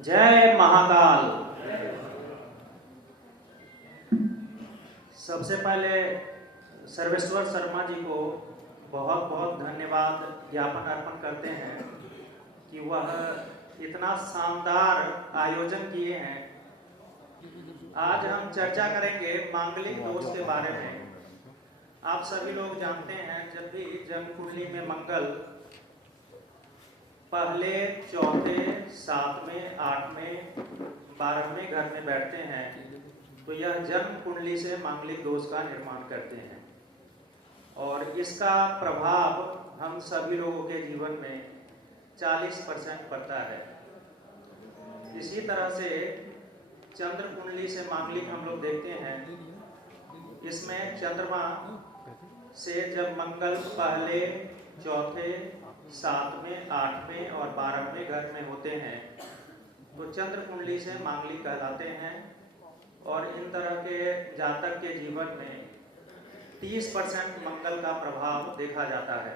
जय महाकाल। सबसे पहले सर्वेश्वर शर्मा जी को बहुत बहुत धन्यवाद ज्ञापन अर्पण करते हैं कि वह इतना शानदार आयोजन किए हैं। आज हम चर्चा करेंगे मांगलिक दोष के बारे में। आप सभी लोग जानते हैं, जब भी जन्म कुंडली में मंगल पहले, चौथे, 7वें, 8वें, 12वें घर में बैठते हैं तो यह जन्म कुंडली से मांगलिक दोष का निर्माण करते हैं और इसका प्रभाव हम सभी लोगों के जीवन में 40% पड़ता है। इसी तरह से चंद्र कुंडली से मांगलिक हम लोग देखते हैं, इसमें चंद्रमा से जब मंगल पहले, चौथे, 7वें, 8वें और 12वें घर में होते हैं तो चंद्र कुंडली से मांगलिक कहलाते हैं। और इन तरह के जातक के जीवन में 30% मंगल का प्रभाव देखा जाता है।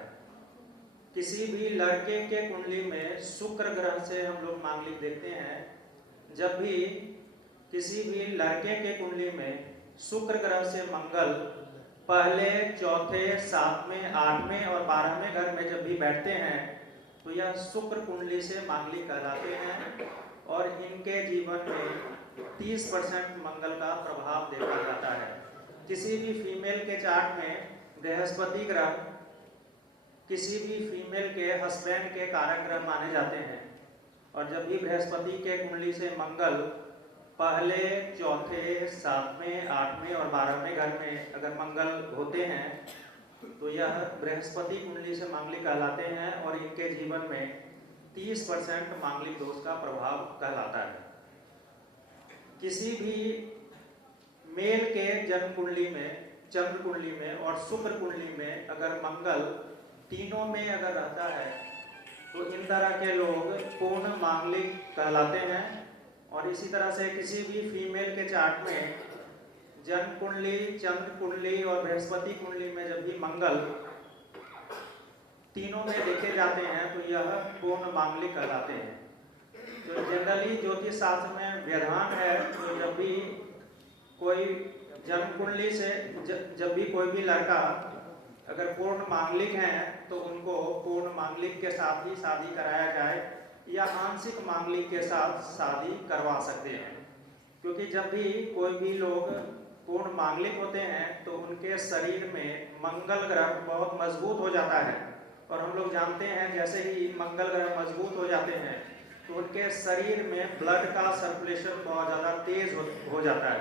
किसी भी लड़के के कुंडली में शुक्र ग्रह से हम लोग मांगलिक देखते हैं। जब भी किसी भी लड़के के कुंडली में शुक्र ग्रह से मंगल पहले, चौथे, 7वें, 8वें और 12वें घर में जब भी बैठते हैं तो यह शुक्र कुंडली से मांगलिक कहलाते हैं और इनके जीवन में 30% मंगल का प्रभाव देखा जाता है। किसी भी फीमेल के चार्ट में बृहस्पति ग्रह किसी भी फीमेल के हस्बैंड के कारक ग्रह माने जाते हैं और जब भी बृहस्पति के कुंडली से मंगल पहले, चौथे, 7वें, 8वें और 12वें घर में अगर मंगल होते हैं तो यह बृहस्पति कुंडली से मांगलिक कहलाते हैं और इनके जीवन में 30% मांगलिक दोष का प्रभाव कहलाता है। किसी भी मेल के जन्म कुंडली में, चंद्र कुंडली में और शुक्र कुंडली में अगर मंगल तीनों में अगर रहता है तो इन तरह के लोग पूर्ण मांगलिक कहलाते हैं। और इसी तरह से किसी भी फीमेल के चार्ट में जन्म कुंडली, चंद्र कुंडली और बृहस्पति कुंडली में जब भी मंगल तीनों में देखे जाते हैं तो यह पूर्ण मांगलिक कहलाते हैं। तो जनरली ज्योतिष शास्त्र में व्यवधान है, तो जब भी कोई जन्म कुंडली से जब भी कोई भी लड़का अगर पूर्ण मांगलिक हैं तो उनको पूर्ण मांगलिक के साथ ही शादी कराया जाए या आंशिक मांगलिक के साथ शादी करवा सकते हैं। क्योंकि जब भी कोई भी लोग पूर्ण मांगलिक होते हैं तो उनके शरीर में मंगल ग्रह बहुत मजबूत हो जाता है और हम लोग जानते हैं जैसे ही मंगल ग्रह मजबूत हो जाते हैं तो उनके शरीर में ब्लड का सर्कुलेशन बहुत ज़्यादा तेज हो जाता है।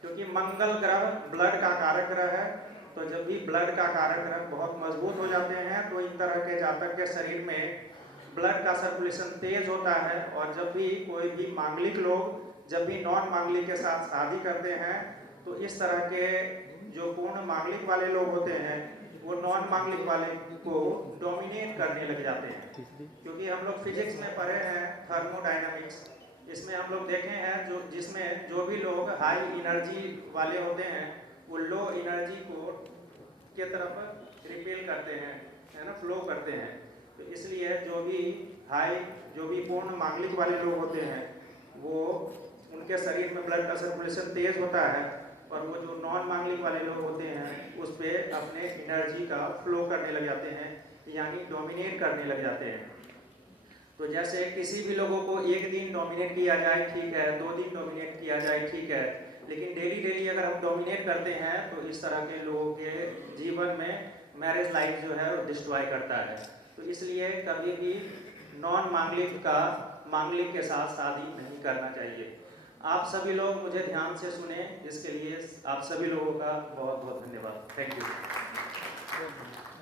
क्योंकि मंगल ग्रह ब्लड का कारक ग्रह है, तो जब भी ब्लड का कारक ग्रह बहुत मजबूत हो जाते हैं तो इन तरह के जातक के शरीर में ब्लड का सर्कुलेशन तेज होता है। और जब भी कोई भी मांगलिक लोग जब भी नॉन मांगलिक के साथ शादी करते हैं तो इस तरह के जो पूर्ण मांगलिक वाले लोग होते हैं वो नॉन मांगलिक वाले को डोमिनेट करने लग जाते हैं। क्योंकि हम लोग फिजिक्स में पढ़े हैं थर्मोडायनामिक्स, इसमें हम लोग देखे हैं जिसमें जो भी लोग हाई एनर्जी वाले होते हैं वो लो एनर्जी को के तरफ रिपेल करते हैं, है ना, फ्लो करते हैं। तो इसलिए जो भी पूर्ण मांगलिक वाले लोग होते हैं वो उनके शरीर में ब्लड का सर्कुलेशन तेज होता है और वो जो नॉन मांगलिक वाले लोग होते हैं उस पर अपने एनर्जी का फ्लो करने लग जाते हैं, यानी डोमिनेट करने लग जाते हैं। तो जैसे किसी भी लोगों को एक दिन डोमिनेट किया जाए ठीक है, 2 दिन डोमिनेट किया जाए ठीक है, लेकिन डेली अगर हम डोमिनेट करते हैं तो इस तरह के लोगों के जीवन में मैरिज लाइफ जो है वो डिस्ट्रॉय करता है। तो इसलिए कभी भी नॉन मांगलिक का मांगलिक के साथ शादी नहीं करना चाहिए। आप सभी लोग मुझे ध्यान से सुने, इसके लिए आप सभी लोगों का बहुत बहुत धन्यवाद। Thank you.